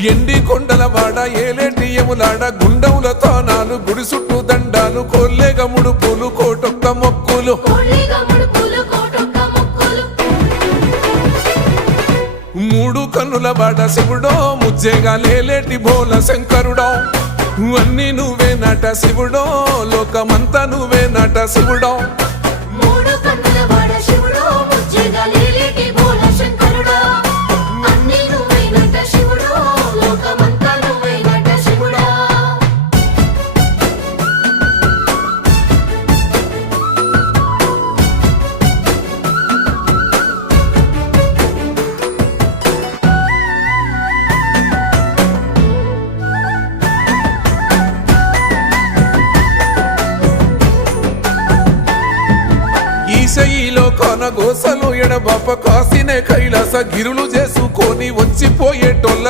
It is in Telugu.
ఎండి కొండల వాడ ఏలేటి యములాడ గుండముల తానాలు గుడి చుట్టూ దండాలు కొల్లేగ ముడుపులు కోటొక్క మొక్కులు మూడు కన్నుల వాడ శివుడో ముజ్జేగా లేలేటి బోల శంకరుడో అన్ని నువ్వే నట శివుడో లోకమంతా నువ్వే నట శివుడో ఈశయిలో కొన గోసలు ఎడబాప కాసినే కైలాస గిరులు చేసుకొని వచ్చిపోయేటోళ్ళ